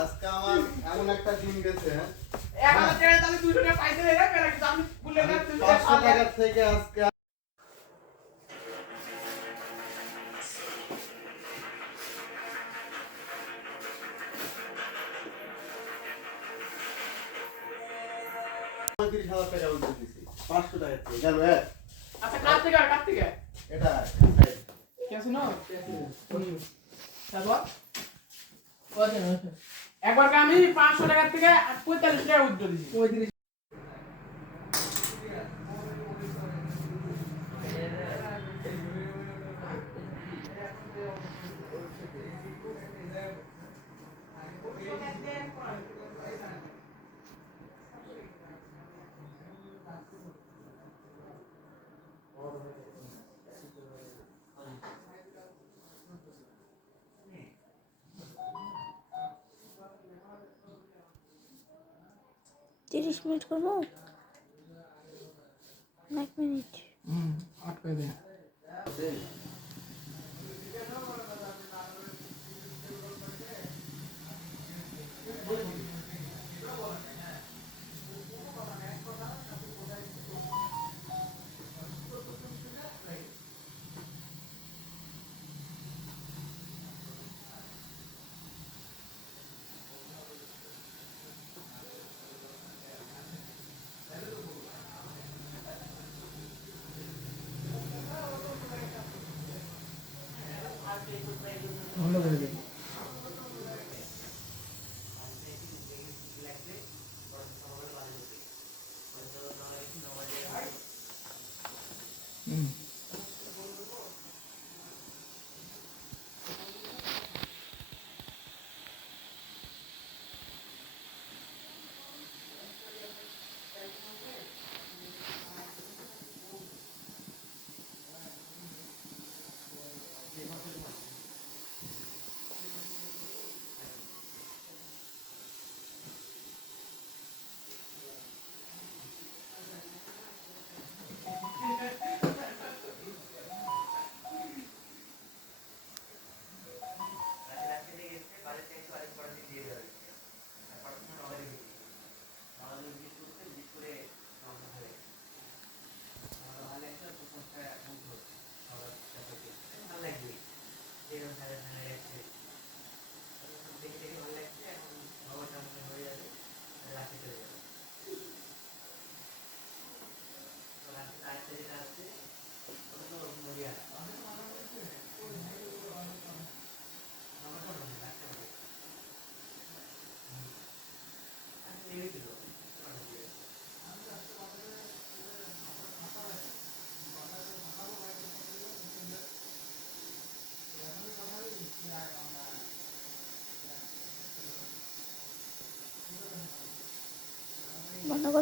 আজকে আমার এমন একটা দিন গেছে তুমি পাঁচশো টাকার থেকে আজকে পঁয়ত্রিশ হাজার টাকা উঠে দিছি। পাঁচশো টাকা থেকে গেল আচ্ছা কার থেকে আর কার থেকে? এটা কেসে না তারপর? একবার আমি পাঁচশো টাকার থেকে পঁয়তাল্লিশ টাকা উদ্যোগ দিছি তিরিশ মিনিট করব? এক মিনিট। হুম আটকে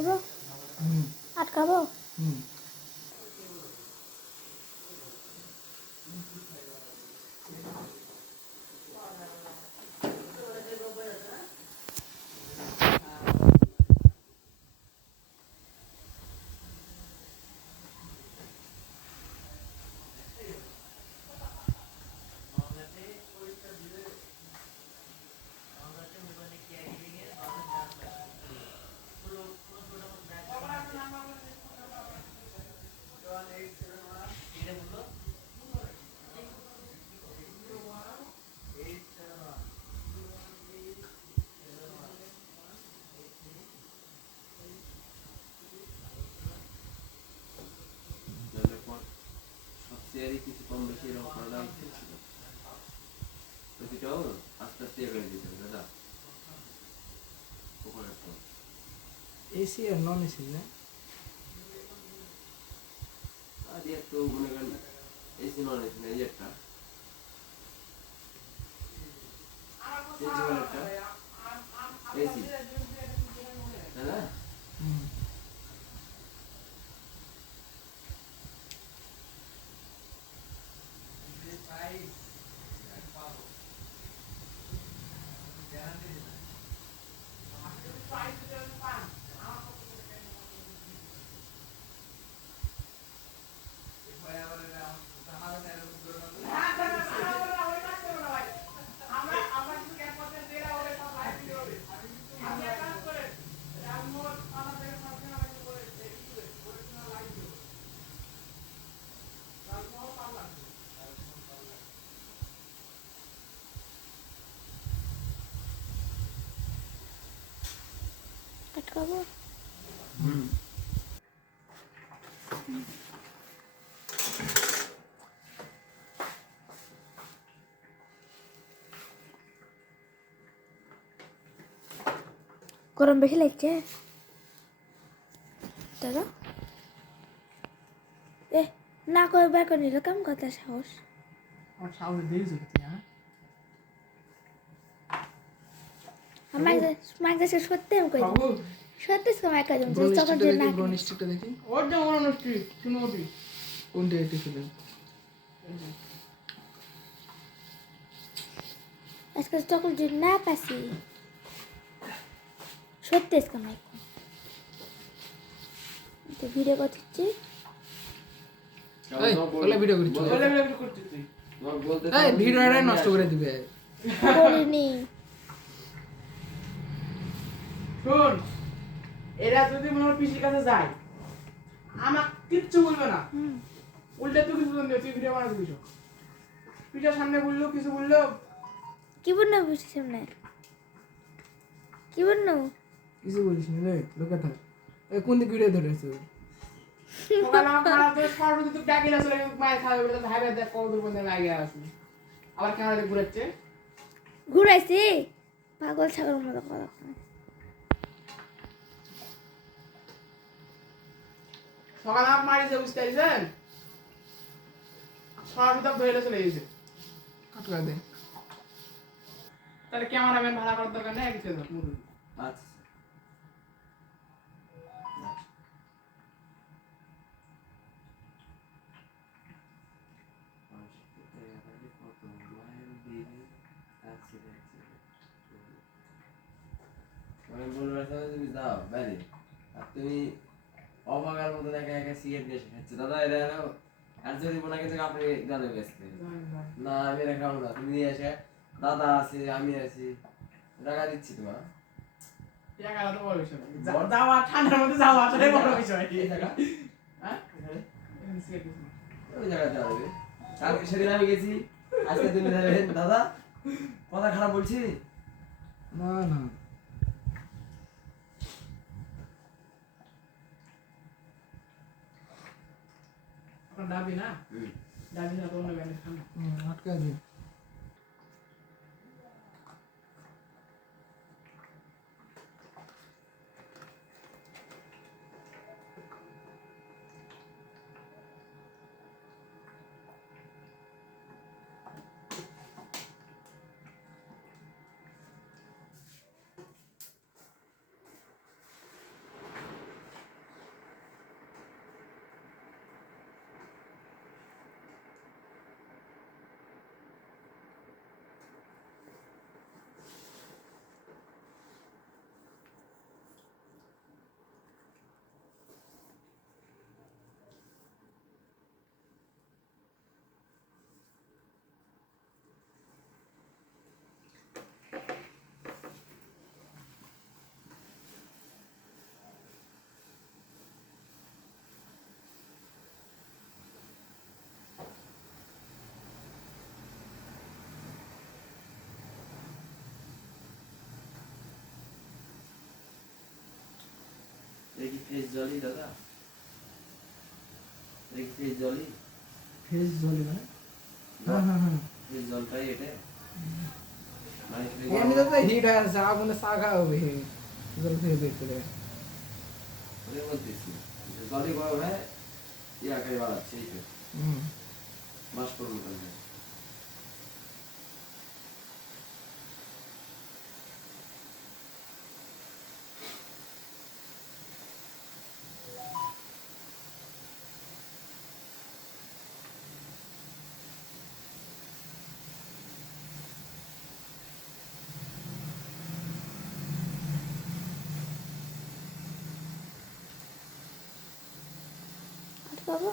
করব আটকাবো হুম তাহলে পর সবচেয়ে কিছু কম বেশি এরকম করা উচিত ছিল প্রতিটাও আস্তে আস্তে এ করে দিতে হবে দাদা ওখানে এসি আর নন এসি না আজ একটু মনে করেন এসি নন এসি না এই প্রিন্সিপাল একটা এসি দাদা হুম আটকাবো হুম গরম বেশি লাগছে? দাদা? এ না করে বের করে নিল কেমন কথা সাহস? আমার দেশে সত্যি আমি কই? সত্যি দিম ব্রো তখন যে না দেখি স্টিকটা দেখি। ওর যে নষ্টি শুনো তুই কোনটা এটি ফিল্ম আজকে যদি না পাসি সত্যি তো ভিডিও এই ভিডিও ভিডিওটা নষ্ট করে দিবে। করিনি শোন এরা যদি মনে হয় পিসির কাছে যায় আমার কিচ্ছু বলবে না। উল্টে তুই কিছু বলবি তুই ভিডিও বানাতে কিছু পিঠার সামনে বলল কিছু বলল। কি বলল বুঝছি সামনে? কি বলল? কিছু বলিস না রে লোকে থাক। এই কোন দিক ভিডিও ধরেছে সকালে আমার খারাপ করে সর্বদা তুই ডাকিলে চলে মায়ের খাওয়া ভাই ভাই দেখ কত দূর লাগে আসবি আবার ক্যামেরা ঘুরাচ্ছে। ঘুরাইছি? পাগল ছাগল মতো কথা। সকালে আমার মারি যে বুঝতে পারছেন? সর্বদা ধরে চলে গেছে। কাটকা দে। তাহলে ক্যামেরাম্যান ভাড়া করার দরকার নেই কিছু মুরুল আচ্ছা। আমি বলব তুমি যাও বাইরে আর তুমি অবাকার মতো একা একা সিগারেট নিয়ে খাচ্ছে। দাদা এটা। আর যদি মনে কিন্তু আপনি দাদা বেসতে না আমি এটা খাব না। তুমি নিয়ে এসে দাদা আছে আমি আছি। টাকা দিচ্ছি তোমার। টাকা তো বড় বিষয় যাওয়া ঠান্ডার মধ্যে যাওয়া আসলে বড় বিষয়। এই টাকা? হ্যাঁ? এখানে এখানে সিগারেট দিছি ওই জায়গাতে আসবে কালকে সেদিন আমি গেছি আজকে তুমি দাদা কথা খারাপ বলছি? না না। আপনার ডাবি না ডাবি না তো অন্য ব্যান্ডেজ খান না। হুম, আটকা দে দেখি ফেস জলি দাদা দেখি ফেস জলি ফেস জ্বলে না হ্যাঁ হ্যাঁ হ্যাঁ ফেস জলটাই এটা মানে face এমনি তো হিট হয়ে আছে আগুনে শাখা হবে জল খেয়ে দেখতে রে ওদের বলতেছি জলই গরম হয় ইয়ে আকারে বাড়াচ্ছে এই তো হুম মাস করুন তাহলে আটকাবো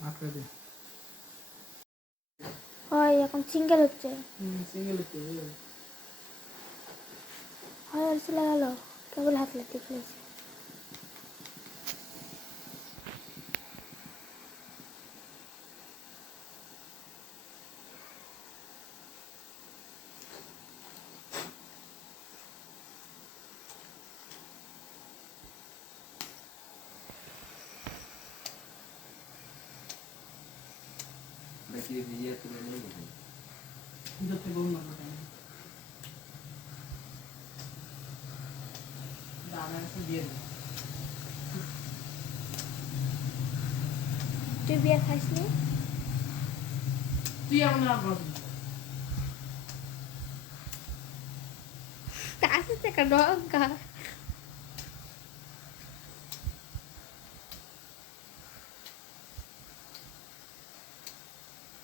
আটকা দে হয় এখন সিঙ্গেল হচ্ছে সিঙ্গেল তো হয় আর চলে গেল কেবল হাত লাগতে ফেলেছে সিএ দিয়ে তুলে নিয়ে গেছে ভিতর থেকে অন্য কোথায় নেই। দামের কাছে দিয়ে দেবো তুই বিয়ে খাসনি তুই এমন না বল। কাছে থেকে ডঙ্কা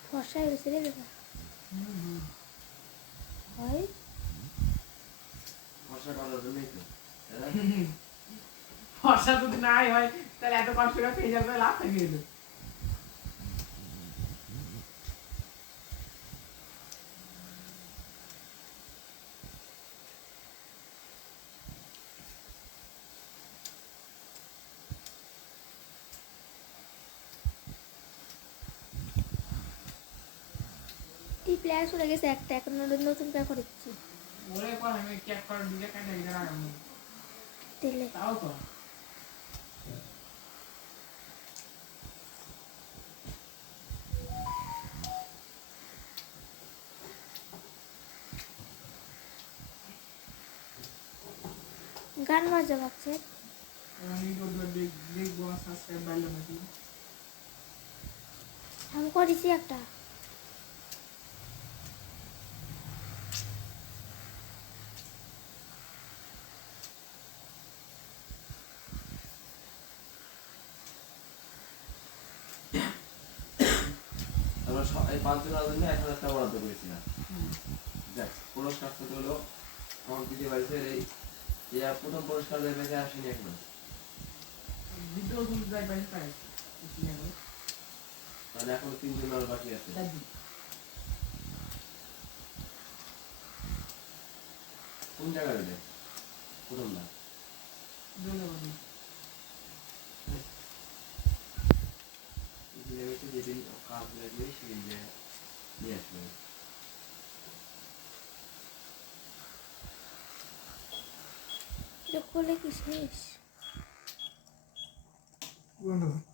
ফর্সা হয়েছে রে দাদা হয়? ফসা করার জন্যই ফর্সা যদি নাই হয় তাহলে এত কষ্ট করে পেয়ে যাবে লাভ থাকে। টি প্লেয়ার চলে গেছে একটা এখন নতুন প্লেয়ার করেছি ওরে পর আমি ক্যাপ করার দিকে কাটা গেলে তাও তো বাজা বাচ্চা আমি করেছি একটা। আমরা এই পাঁচজনের জন্য এক হাজার টাকা বরাদ্দ করেছিলাম। দেখ পুরস্কার হলো আমার দিদি বাড়িতে এই এই আর প্রথম পুরস্কার দেবে যে আসেনি এখনও ভিডিও তুমি যাই পাই পাই মানে এখনও তিনজন আর বাকি আছে দাদি কোন জায়গায় দিলে প্রথম না ধন্যবাদ লেগেছে যেদিন কাজ লাগবে সেদিন যে নিয়ে আসবে এটা করলে কি শেষ বন্ধু হুম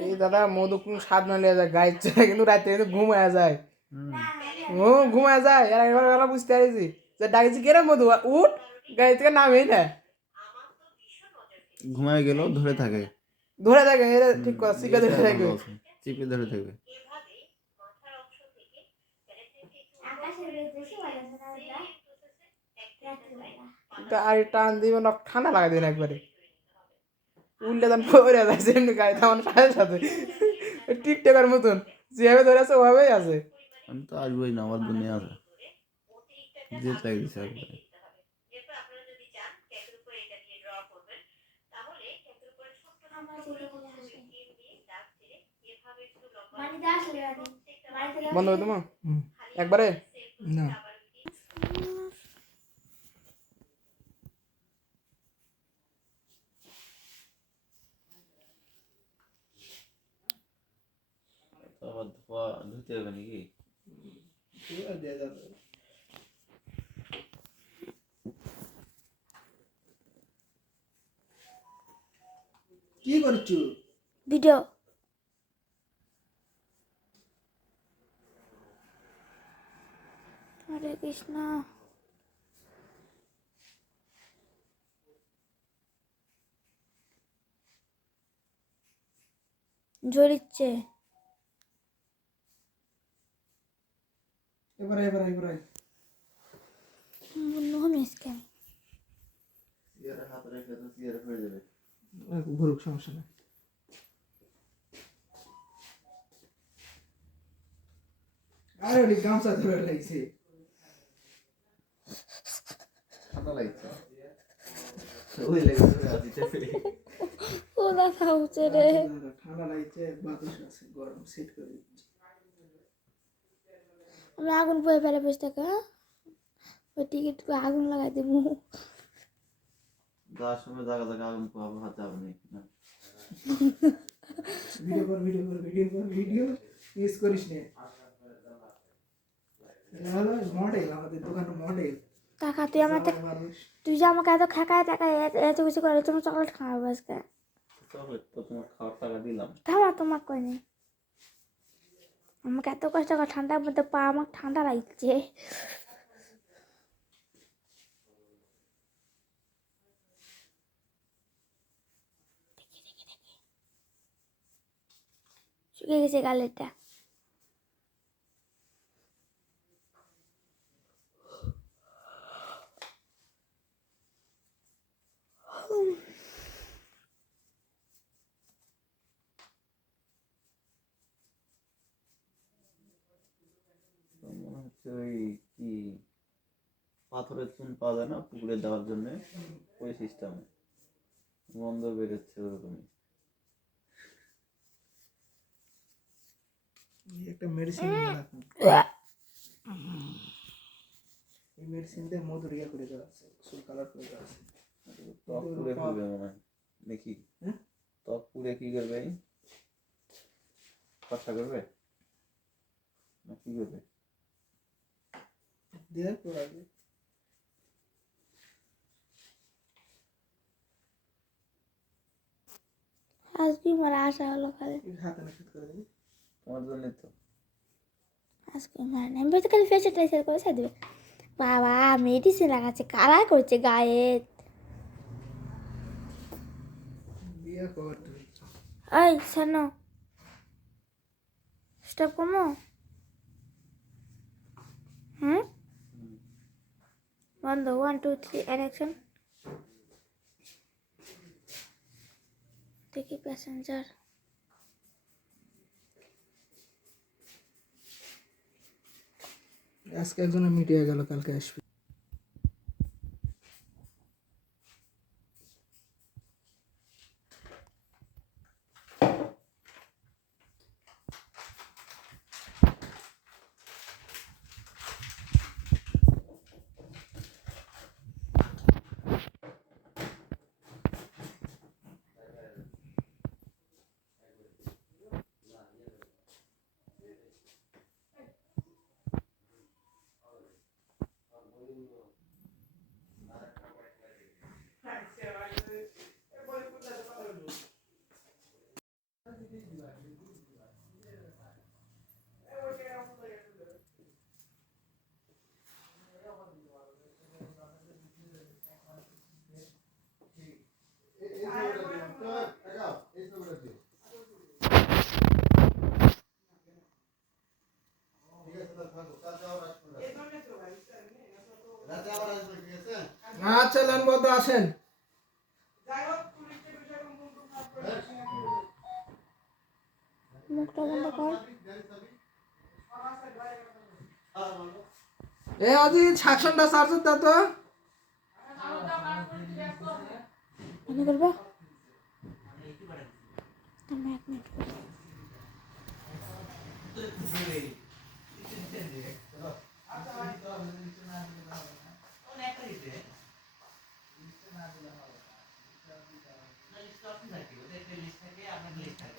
এই দাদা মধু কোন স্বাদ না লিয়া যায় গায়ের চলে কিন্তু রাতে কিন্তু ঘুমায়া যায়। ও ঘুমায়া যায় আর এবার বেলা বুঝতে পারছি। যে ডাকছি কে রে মধু? উঠ গাড়ি থেকে নামেই না। ঘুমায় গেল ধরে থাকে। ধরে থাকে এটা ঠিক কথা শিখে ধরে থাকে। চিপে ধরে থাকবে তা আর টান দিবে না ঠান্ডা লাগাই দিন একবারে। উল্টে দান পড়ে যাচ্ছে এমনি গাড়ি থামার সাথে সাথে। টিকটকের মতন যেভাবে ধরে আছে ওভাবেই আছে। আমি তো আসবোই না আমার দুনিয়া আছে। যে চাই দিছে একবারে বন্ধ করে তোমার একবারে? না। আবার ধোয়া ধুতে হবে নাকি কি করছ ভিডিও হরে কৃষ্ণ ঝরিচ্ছে এবার এবার এবার। বলল মিসকে সিয়ারের হাতে রেখে তো সিয়ারে হয়ে যাবে ঘুরুক সমস্যা নেই। আরে ওই গামছা ধরে লাগছে ঠান্ডা লাগছে ওই লেগেছে আজিতে ও দাদা উঠছে রে। ঠান্ডা লাগছে বাতাস আছে গরম সেট করে। আমরা আগুন বয়ে ফেলে বসে থাকা ওই টিকিট আগুন লাগাই দেবো। যাওয়ার সময় জায়গা জায়গা আগুন পাবো হাত যাবে না। ভিডিও কর ভিডিও কর ভিডিও কর ভিডিও ইউজ করিস নে। হলো মডেল আমাদের দোকানের মডেল টাকা তুই আমার থেকে- মানুষ। তুই যে আমাকে এত খাকায় টাকা এত এত কিছু করে তুমি চকলেট খাওয়াবো আজকে। চকলেট তো তোমার খাওয়ার টাকা দিলাম। থামা তোমার কয়নি আমাকে এত কষ্ট করে ঠান্ডার মধ্যে পা আমার ঠান্ডা লাগছে। শুকিয়ে গেছে গালেরটা তো মনে হচ্ছে ওই কি পাথরের চুন পাওয়া যায় না পুকুরে দেওয়ার জন্য ওই সিস্টেমে গন্ধ বেরোচ্ছে ওরকমই। এই একটা মেডিসিন এই মেডিসিন দিয়ে মধুর ইয়া করে দেওয়া আছে চুল কালার করে দেওয়া আছে। ত্বক পুড়ে ফেলবে মনে হয়। দেখি। হ্যাঁ? ত্বক পুড়ে কি করবে? কষা করবে? না কি করবে? দিয়ে পড়াবে আজকে আমার আশা হলো খালি। করে তোমার জন্য তো। আজকে মার আমি বলতে খালি ফেসে টেসে করে ছেড়ে দেবে। বাবা মেডিসিন লাগাচ্ছে কালার করছে গায়ে। এই শোনো। স্টপ কমো হুম? বন্ধ ওয়ান টু থ্রি অ্যাকশন দেখি প্যাসেঞ্জার আজকে একজনের মিটিয়ে গেল কালকে আসবে আচ্ছা লানবদ্ধ আসেন মুখটা বন্ধ কর এ অজিত সাকশনটা চার্জ দাও তো বন্ধ করব আমি এক মিনিট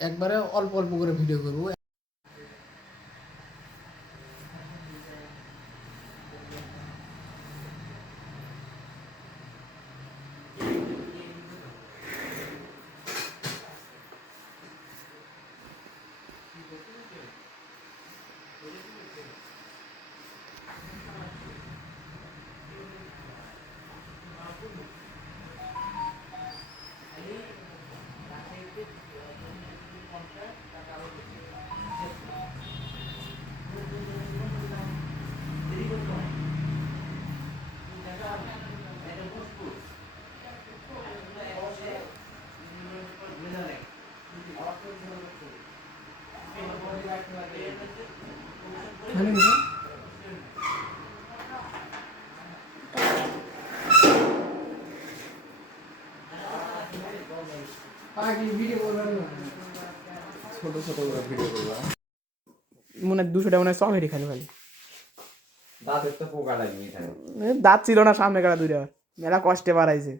একবারে অল্প অল্প করে ভিডিও করব। ছোট ছোট করে ভিডিও করবা মনে দুশো টাকা মনে হয় চকলেটই খালি খালি দাঁতের তো পোকা দাঁত ছিল না সামনে কাটা দুইটা। মেলা কষ্টে বাড়াইছে।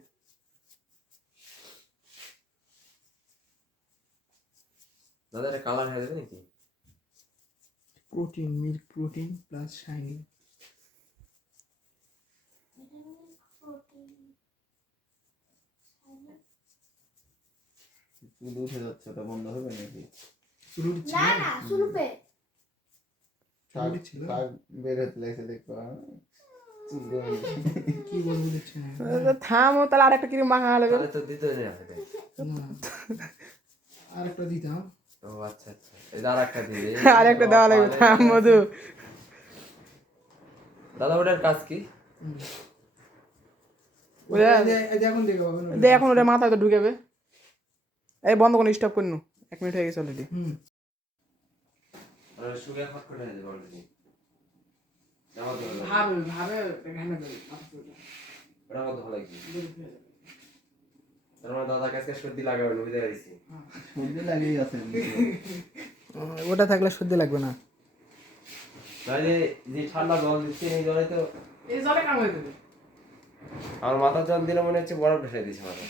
দাদা এটা কালার হয়ে যাবে নাকি? Protein milk protein plus shining চুল উঠে যাচ্ছে ওটা বন্ধ হবে নাকি? না না সুরুপে। কাক ছিল? কাক বের হতে লাগছে দেখো। কি বলব থামো তাহলে আরেকটা কিরম মাখা লাগবে তাহলে তো দিতে দিতাম ও আচ্ছা আচ্ছা। এই আরেকটা দেওয়া লাগবে থাম মধু। দাদা ওটার কাজ কি? এখন ওটা মাথায় তো ঢুকেবে। এই বন্ধ করে স্টপ করে নু এক মিনিট হয়ে গেছে অলরেডি ওটা খটখট হয়ে ওটা মানে কাছে সর্দি লাগাবে থাকলে না। তাহলে যে ঠান্ডা জল দিচ্ছে এই জলে তো এই জলে কামড়ে দেবে। আমার মাথা জল দিলে মনে হচ্ছে বরফ ঢেলে দিচ্ছে মাথা